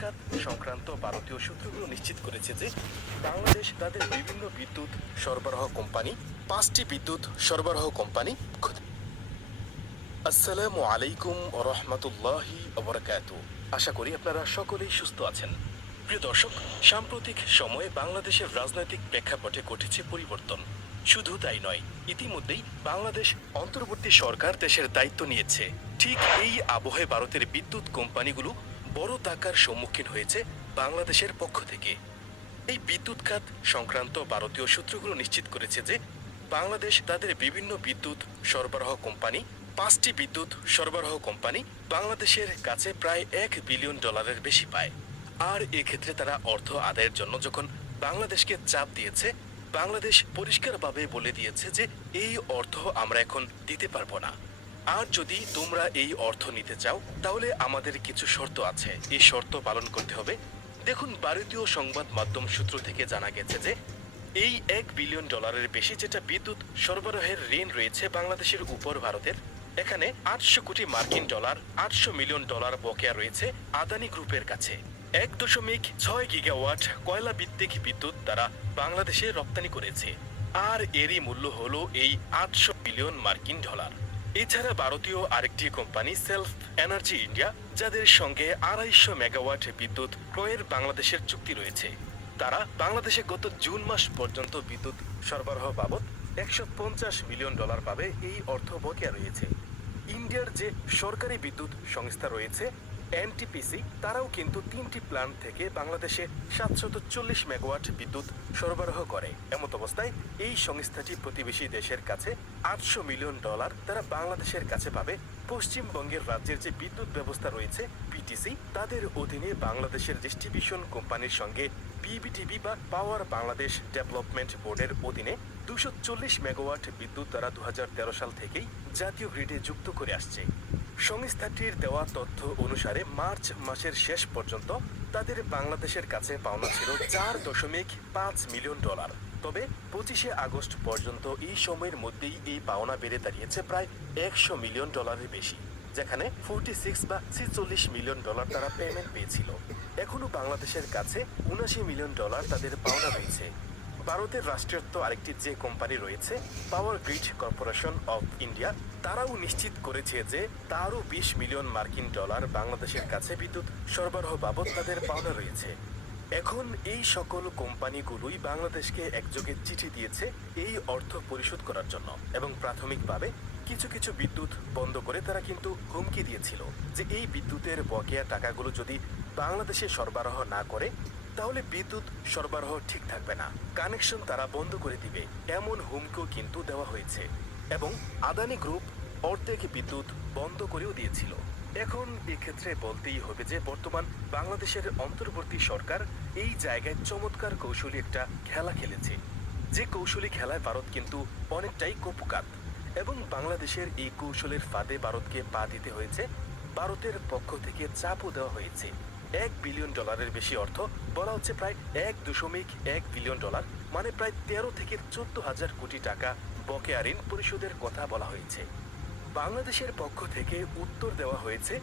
খাত সংক্রান্ত ভারতীয় সূত্রগুলো নিশ্চিত করেছে যে বাংলাদেশ তাদের বিভিন্ন বিদ্যুৎ সরবরাহ কোম্পানি 5টি বিদ্যুৎ সরবরাহ কোম্পানি। আসসালামু আলাইকুম ওয়া রাহমাতুল্লাহি ওয়া বারাকাতুহু। আশা করি আপনারা সকলেই সুস্থ আছেন। প্রিয় দর্শক, সাম্প্রতিক সময়ে বাংলাদেশের রাজনৈতিক প্রেক্ষাপটে ঘটেছে পরিবর্তন। শুধু তাই নয়, ইতিমধ্যেই বাংলাদেশ অন্তর্বর্তী সরকার দেশের দায়িত্ব নিয়েছে। ঠিক এই আবহে ভারতের বিদ্যুৎ কোম্পানিগুলো বড় ধাক্কার সম্মুখীন হয়েছে বাংলাদেশের পক্ষ থেকে। এই বিদ্যুৎ খাত সংক্রান্ত ভারতীয় সূত্রগুলো নিশ্চিত করেছে যে বাংলাদেশ তাদের বিভিন্ন বিদ্যুৎ সরবরাহ কোম্পানি 5টি বিদ্যুৎ সরবরাহ কোম্পানি বাংলাদেশের কাছে প্রায় $1 বিলিয়ন বেশি পায়। আর এক্ষেত্রে তারা অর্থ আদায়ের জন্য যখন বাংলাদেশকে চাপ দিয়েছে, বাংলাদেশ পরিষ্কারভাবে বলে দিয়েছে যে এই অর্থ আমরা এখন দিতে পারবো না। আর যদি তোমরা এই অর্থ নিতে চাও তাহলে আমাদের কিছু শর্ত আছে, এই শর্ত পালন করতে হবে। দেখুন, ভারতীয় সংবাদ মাধ্যম সূত্র থেকে জানা গেছে যে এই $1 বিলিয়ন বেশি যেটা বিদ্যুৎ সরবরাহের ঋণ রয়েছে বাংলাদেশের উপর ভারতের, এখানে 800 কোটি মার্কিন ডলার, $800 মিলিয়ন বকেয়া রয়েছে আদানি গ্রুপের কাছে। 1.6 গিগাওয়াট কয়লা ভিত্তিক বিদ্যুৎ তারা বাংলাদেশে রপ্তানি করেছে, আর এরই মূল্য হলো এই $800 মিলিয়ন মার্কিন ডলার। এছাড়া ভারতীয় আরেকটি কোম্পানি সেলফ এনার্জি ইন্ডিয়া, যাদের সঙ্গে 250 মেগাওয়াট বিদ্যুৎ ক্রয়ের বাংলাদেশের চুক্তি রয়েছে, তারা বাংলাদেশে গত জুন মাস পর্যন্ত বিদ্যুৎ সরবরাহ বাবদ $150 মিলিয়ন পাবে। এই অর্থ বকেয়া রয়েছে। ইন্ডিয়ার যে সরকারি বিদ্যুৎ সংস্থা রয়েছে এনটিপিসি, তারাও কিন্তু 3টি প্ল্যান্ট থেকে বাংলাদেশে 740 মেগাওয়াট বিদ্যুৎ সরবরাহ করে। এমত অবস্থায় এই সংস্থাটি প্রতিবেশী দেশের কাছে $800 মিলিয়ন তারা বাংলাদেশের কাছে পাবে। পশ্চিমবঙ্গের রাজ্যের যে বিদ্যুৎ ব্যবস্থা রয়েছে পিটিসি, তাদের অধীনে বাংলাদেশের ডিস্ট্রিবিউশন কোম্পানির সঙ্গে পিবিটিভি বা পাওয়ার বাংলাদেশ ডেভেলপমেন্ট বোর্ডের অধীনে 240 মেগাওয়াট বিদ্যুৎ তারা 2013 সাল থেকেই জাতীয় গ্রিডে যুক্ত করে আসছে। সংস্থাটির দেওয়া তথ্য অনুসারে মার্চ মাসের শেষ পর্যন্ত তাদের বাংলাদেশের কাছে পাওনা ছিল $4.5 মিলিয়ন। তবে 25শে আগস্ট পর্যন্ত এই সময়ের মধ্যেই এই পাওনা বেড়ে দাঁড়িয়েছে প্রায় $100 মিলিয়ন বেশি, যেখানে 46 বা 46 মিলিয়ন তারা পেমেন্ট পেয়েছিল। এখনো বাংলাদেশের কাছে $79 মিলিয়ন তাদের পাওনা রয়েছে। ভারতের রাষ্ট্রায়ত্ত আরেকটি যে কোম্পানি রয়েছে power grid corporation of India, তারাও নিশ্চিত করেছে যে তারও $20 মিলিয়ন মার্কিন বাংলাদেশের কাছে বিদ্যুৎ সরবরাহ বাবদ তাদের পাওনা রয়েছে। এখন এই সকল কোম্পানিগুলোই বাংলাদেশকে একযোগে চিঠি দিয়েছে এই অর্থ পরিশোধ করার জন্য, এবং প্রাথমিকভাবে কিছু কিছু বিদ্যুৎ বন্ধ করে তারা কিন্তু হুমকি দিয়েছিল যে এই বিদ্যুতের বকেয়া টাকাগুলো যদি বাংলাদেশে সরবরাহ না করে তাহলে বিদ্যুৎ সরবরাহ ঠিক থাকবে না, কানেকশন তারা বন্ধ করে দিবে, এমন হুমকিও কিন্তু দেওয়া হয়েছে। এবং আদানি গ্রুপ অর্ধেক বিদ্যুৎ বন্ধ করেও দিয়েছিল। এখন এক্ষেত্রে বলতেই হবে যে বর্তমান বাংলাদেশের অন্তর্বর্তী সরকার এই জায়গায় চমৎকার কৌশলী একটা খেলা খেলেছে, যে কৌশলী খেলায় ভারত কিন্তু অনেকটাই কপুকাত, এবং বাংলাদেশের এই কৌশলের ফাঁদে ভারতকে পা দিতে হয়েছে। ভারতের পক্ষ থেকে চাপও দেওয়া হয়েছে। $1 বিলিয়ন বেশি অর্থ, বলা হচ্ছে প্রায় $1.1 বিলিয়ন, মানে প্রায় 13 থেকে 14 হাজার কোটি টাকা বকেয়া ঋণ পরিশোধের কথা বলা হয়েছে। বাংলাদেশের পক্ষ থেকে উত্তর দেওয়া হয়েছে,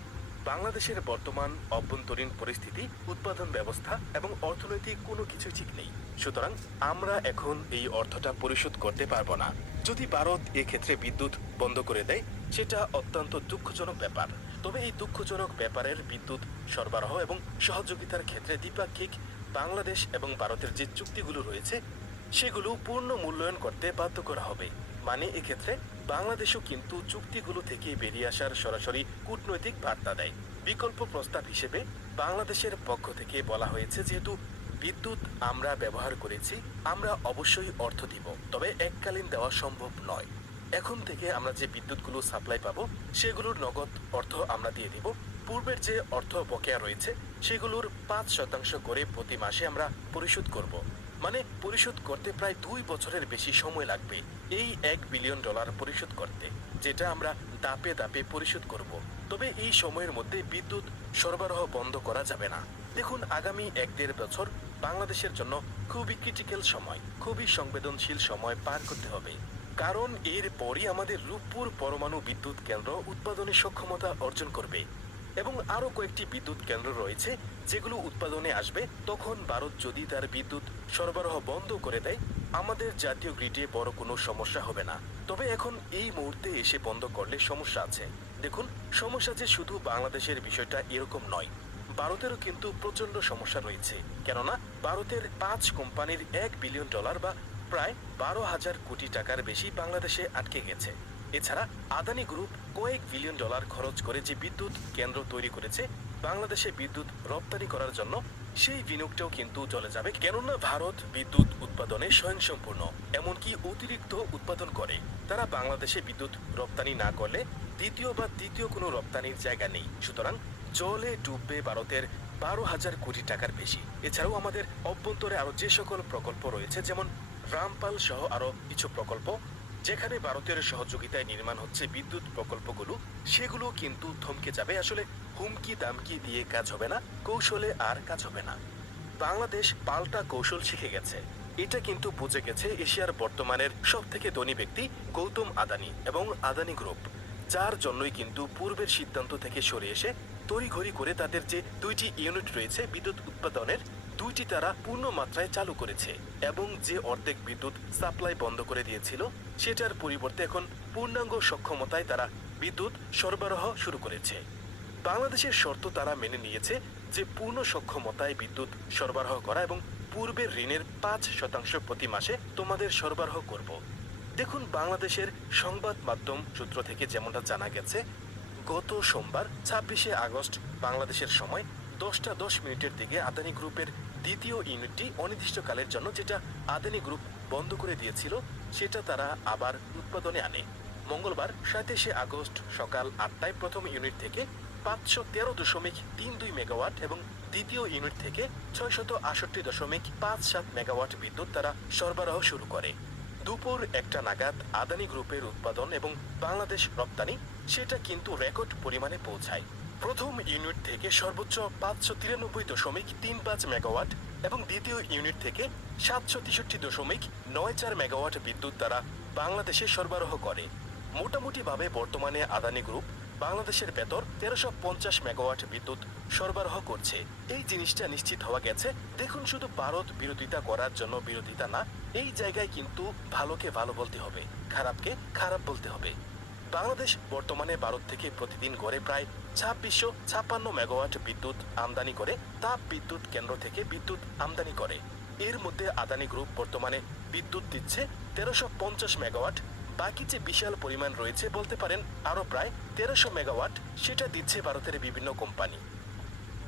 বাংলাদেশের বর্তমান অভ্যন্তরীণ পরিস্থিতি, উৎপাদন ব্যবস্থা এবং অর্থনৈতিক কোনো কিছু ঠিক নেই, সুতরাং আমরা এখন এই অর্থটা পরিশোধ করতে পারবো না। যদি ভারত এক্ষেত্রে বিদ্যুৎ বন্ধ করে দেয় সেটা অত্যন্ত দুঃখজনক ব্যাপার। তবে এই দুঃখজনক ব্যাপারের বিদ্যুৎ সরবরাহ এবং সহযোগিতার ক্ষেত্রে দ্বিপাক্ষিক বাংলাদেশ এবং ভারতের যে চুক্তিগুলো রয়েছে সেগুলো পূর্ণ মূল্যায়ন করতে বাধ্য করা হবে। মানে এক্ষেত্রে বাংলাদেশও কিন্তু চুক্তিগুলো থেকে বেরিয়ে আসার সরাসরি কূটনৈতিক বার্তা দেয়। বিকল্প প্রস্তাব হিসেবে বাংলাদেশের পক্ষ থেকে বলা হয়েছে, যেহেতু বিদ্যুৎ আমরা ব্যবহার করেছি, আমরা অবশ্যই অর্থ দিব, তবে এককালীন দেওয়া সম্ভব নয়। এখন থেকে আমরা যে বিদ্যুৎগুলো সাপ্লাই পাবো সেগুলোর নগদ অর্থ আমরা দিয়ে দিব। পূর্বের যে অর্থ বকেয়া রয়েছে সেগুলোর 5% করে প্রতি মাসে আমরা পরিশোধ করব। মানে পরিশোধ করতে প্রায় 2 বছরের বেশি সময় লাগবে এই $1 বিলিয়ন পরিশোধ করতে, যেটা আমরা ধাপে ধাপে পরিশোধ করব। তবে এই সময়ের মধ্যে বিদ্যুৎ সরবরাহ বন্ধ করা যাবে না। দেখুন, আগামী 1-1.5 বছর বাংলাদেশের জন্য খুবই ক্রিটিক্যাল সময়, খুবই সংবেদনশীল সময় পার করতে হবে। কারণ এর পরই আমাদের রূপপুর পরমাণু বিদ্যুৎ কেন্দ্র উৎপাদনের সক্ষমতা অর্জন করবে। এবং আরও কয়েকটি বিদ্যুৎ কেন্দ্র রয়েছে যেগুলো উৎপাদনে আসবে। তখন ভারত যদি তার বিদ্যুৎ সরবরাহ বন্ধ করে দেয়, আমাদের জাতীয় গ্রিডে বড় কোনো সমস্যা হবে না। তবে এখন এই মুহূর্তে এসে বন্ধ করলে সমস্যা আছে। দেখুন, সমস্যা যে শুধু বাংলাদেশের বিষয়টা এরকম নয়, ভারতেরও কিন্তু প্রচন্ড সমস্যা রয়েছে। কেননা ভারতের 5 কোম্পানির $1 বিলিয়ন বা প্রায় 12,000 কোটি টাকার বেশি বাংলাদেশে আটকে গেছে। এছাড়া আদানি গ্রুপ কয়েক বিলিয়ন ডলার খরচ করে যে বিদ্যুৎ কেন্দ্র তৈরি করেছে বাংলাদেশে বিদ্যুৎ রপ্তানি করার জন্য, সেই বিনিয়োগটাও কিন্তু চলে যাবে। কেননা ভারত বিদ্যুৎ উৎপাদনে স্বয়ংসম্পূর্ণ, এমনকি অতিরিক্ত উৎপাদন করে। তারা বাংলাদেশে বিদ্যুৎ রপ্তানি না করলে দ্বিতীয় বা তৃতীয় কোনো রপ্তানির জায়গা নেই। সুতরাং জলে ডুববে ভারতের 12,000 কোটি টাকার বেশি। এছাড়াও আমাদের অভ্যন্তরে আরো যে সকল প্রকল্প রয়েছে, যেমন রামপাল সহ আরো কিছু প্রকল্প যেখানে ভারতের সহযোগিতায় নির্মাণ হচ্ছে বিদ্যুৎ প্রকল্পগুলো, সেগুলো কিন্তু থমকে যাবে। আসলে হুমকি দামকি দিয়ে কাজ হবে না, কৌশলে আর কাজ হবে না। বাংলাদেশ পাল্টা কৌশল শিখে গেছে। এটা কিন্তু বুঝে গেছে এশিয়ার বর্তমানের সব থেকে ধনী ব্যক্তি গৌতম আদানি এবং আদানি গ্রুপ, যার জন্যই কিন্তু পূর্বের সিদ্ধান্ত থেকে সরে এসে তড়িঘড়ি করে তাদের যে 2টি ইউনিট রয়েছে বিদ্যুৎ উৎপাদনের, 2টি তারা পূর্ণ মাত্রায় চালু করেছে এবং যে অর্ধেক বিদ্যুৎ সাপ্লাই বন্ধ করে দিয়েছিল সেটার পরিবর্তে এখন পূর্ণাঙ্গ সক্ষমতায় তারা বিদ্যুৎ সরবরাহ শুরু করেছে। বাংলাদেশের শর্ত তারা মেনে নিয়েছে যে পূর্ণ সক্ষমতায় বিদ্যুৎ সরবরাহ করা এবং পূর্বের ঋণের 5% প্রতি মাসে তোমাদের সরবরাহ করব। দেখুন, বাংলাদেশের সংবাদ মাধ্যম সূত্র থেকে যেমনটা জানা গেছে, গত সোমবার 26শে আগস্ট বাংলাদেশের সময় 10টা 10 মিনিটের দিকে আদানি গ্রুপের দ্বিতীয় ইউনিটটি অনির্দিষ্টকালের জন্য, যেটা আদানি গ্রুপ বন্ধ করে দিয়েছিল, সেটা তারা আবার উৎপাদনে আনে। মঙ্গলবার 27শে আগস্ট সকাল 8টায় প্রথম ইউনিট থেকে 513.32 মেগাওয়াট এবং দ্বিতীয় ইউনিট থেকে 668.57 মেগাওয়াট বিদ্যুৎ তারা সরবরাহ শুরু করে। দুপুর 1টা নাগাদ আদানি গ্রুপের উৎপাদন এবং বাংলাদেশ রপ্তানি সেটা কিন্তু রেকর্ড পরিমাণে পৌঁছায়। প্রথম ইউনিট থেকে সর্বোচ্চ 593.35 মেগাওয়াট এবং দ্বিতীয় ইউনিট থেকে 763.94 মেগাওয়াট বিদ্যুৎ তারা বাংলাদেশে সরবরাহ করে। মোটামুটিভাবে বর্তমানে আদানি গ্রুপ বাংলাদেশের ভেতর 1350 মেগাওয়াট বিদ্যুৎ সরবরাহ করছে। এই জিনিসটা নিশ্চিত হওয়া গেছে। দেখুন, শুধু ভারত বিরোধিতা করার জন্য বিরোধিতা না, এই জায়গায় কিন্তু ভালোকে ভালো বলতে হবে, খারাপকে খারাপ বলতে হবে। বাংলাদেশ বর্তমানে ভারত থেকে প্রতিদিন গড়ে প্রায় 2656 মেগাওয়াট বিদ্যুৎ আমদানি করে, তাপ বিদ্যুৎ কেন্দ্র থেকে বিদ্যুৎ আমদানি করে। এর মধ্যে আদানি গ্রুপ বর্তমানে বিদ্যুৎ দিচ্ছে 1350 মেগাওয়াট। বাকি যে বিশাল পরিমাণ রয়েছে, বলতে পারেন আরো প্রায় 1300 মেগাওয়াট, সেটা দিচ্ছে ভারতের বিভিন্ন কোম্পানি।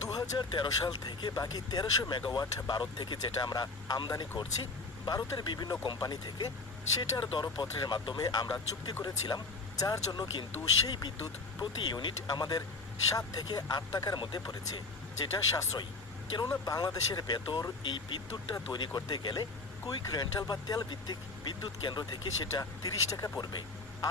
2013 সাল থেকে বাকি 1300 মেগাওয়াট ভারত থেকে যেটা আমরা আমদানি করছি ভারতের বিভিন্ন কোম্পানি থেকে, সেটার দরপত্রের মাধ্যমে আমরা চুক্তি করেছিলাম, যার জন্য কিন্তু সেই বিদ্যুৎ প্রতি ইউনিট আমাদের 7 থেকে 8 টাকার মধ্যে পড়েছে, যেটা সাশ্রয়ী। কেননা বাংলাদেশের ভেতর এই বিদ্যুৎটা তৈরি করতে গেলে কুইক রেন্টাল বা তেল ভিত্তিক বিদ্যুৎ কেন্দ্র থেকে সেটা 30 টাকা পড়বে।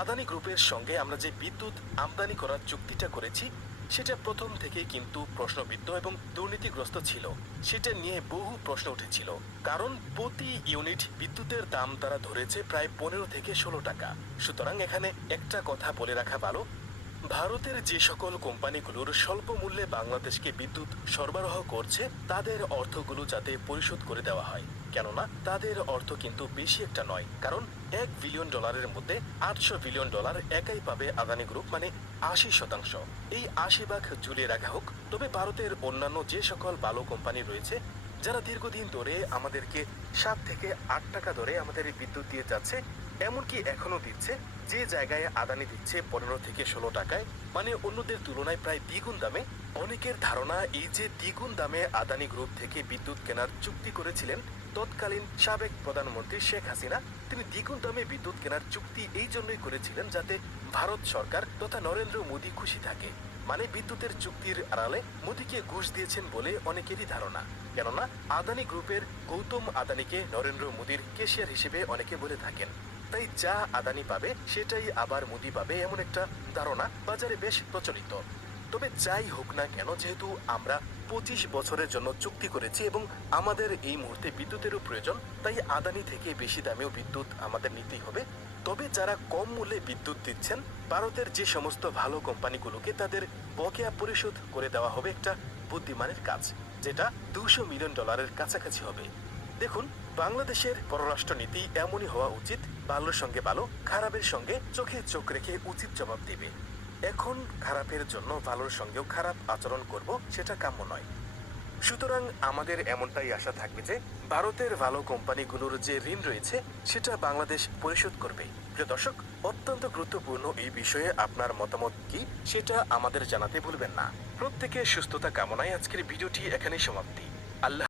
আদানি গ্রুপের সঙ্গে আমরা যে বিদ্যুৎ আমদানি করার চুক্তিটা করেছি, সেটা প্রথম থেকে কিন্তু প্রশ্নবিদ্ধ এবং দুর্নীতিগ্রস্ত ছিল। সেটা নিয়ে বহু প্রশ্ন উঠেছিল, কারণ প্রতি ইউনিট বিদ্যুতের দাম তারা ধরেছে প্রায় 15 থেকে 16 টাকা। সুতরাং এখানে একটা কথা বলে রাখা ভালো, ভারতের যে সকল কোম্পানিগুলোর স্বল্প মূল্যে বাংলাদেশকে বিদ্যুৎ সরবরাহ করছে, তাদের অর্থগুলো যাতে পরিশোধ করে দেওয়া হয়। কেননা তাদের অর্থ কিন্তু বেশি একটা নয়, কারণ $1 বিলিয়ন মধ্যে $800 বিলিয়ন একাই পাবে আদানি গ্রুপ, মানে 80%। এই 80 ভাগ ঝুলিয়ে রাখা হোক। তবে ভারতের অন্যান্য যে সকল ভালো কোম্পানি রয়েছে, যারা দীর্ঘদিন ধরে আমাদেরকে 7 থেকে 8 টাকা ধরে আমাদের বিদ্যুৎ দিয়ে যাচ্ছে, এমনকি এখনো দিচ্ছে, যে জায়গায় আদানি দিচ্ছে 15 থেকে 16 টাকায়, মানে অন্যদের তুলনায় প্রায় দ্বিগুণ দামে। অনেকের ধারণা এই যে দ্বিগুণ দামে আদানি গ্রুপ থেকে বিদ্যুৎ কেনার চুক্তি করেছিলেন তৎকালীন সাবেক প্রধানমন্ত্রী শেখ হাসিনা, তিনি দ্বিগুণ দামে বিদ্যুৎ কেনার চুক্তি এই জন্যই করেছিলেন যাতে ভারত সরকার তথা নরেন্দ্র মোদী খুশি থাকে। মানে বিদ্যুতের চুক্তির আড়ালে মোদীকে ঘুষ দিয়েছেন বলে অনেকেরই ধারণা। কেননা আদানি গ্রুপের গৌতম আদানিকে নরেন্দ্র মোদীর ক্যাশিয়ার হিসেবে অনেকে বলে থাকেন। তাই যা আদানি পাবে সেটাই আবার মোদী পাবে, এমন একটা ধারণা বাজারে বেশ প্রচলিত। তবে যাই হোক না কেন, যেহেতু আমরা 25 বছরের জন্য চুক্তি করেছি এবং আমাদের এই মুহূর্তে বিদ্যুতেরও প্রয়োজন, তাই আদানি থেকে বেশি দামেও বিদ্যুৎ আমাদের নিতেই হবে। তবে যারা কম মূল্যে বিদ্যুৎ দিচ্ছেন, ভারতের যে সমস্ত ভালো কোম্পানিগুলোকে তাদের বকেয়া পরিশোধ করে দেওয়া হবে একটা বুদ্ধিমানের কাজ, যেটা $200 মিলিয়ন কাছাকাছি হবে। দেখুন, বাংলাদেশের পররাষ্ট্র নীতি এমনই হওয়া উচিত, ভালোর সঙ্গে ভালো, খারাপের সঙ্গে চোখে চোখ রেখে উচিত জবাব দেবে। এখন খারাপের জন্য ভালোর সঙ্গেও খারাপ আচরণ করব, সেটা কাম্য নয়। সুতরাং আমাদের এমনটাই আশা থাকবে যে ভারতের ভালো কোম্পানিগুলোর যে ঋণ রয়েছে সেটা বাংলাদেশ পরিশোধ করবে। প্রিয় দর্শক, অত্যন্ত গুরুত্বপূর্ণ এই বিষয়ে আপনার মতামত কি সেটা আমাদের জানাতে ভুলবেন না। প্রত্যেকের সুস্থতা কামনায় আজকের ভিডিওটি এখানেই সমাপ্তি। আল্লাহ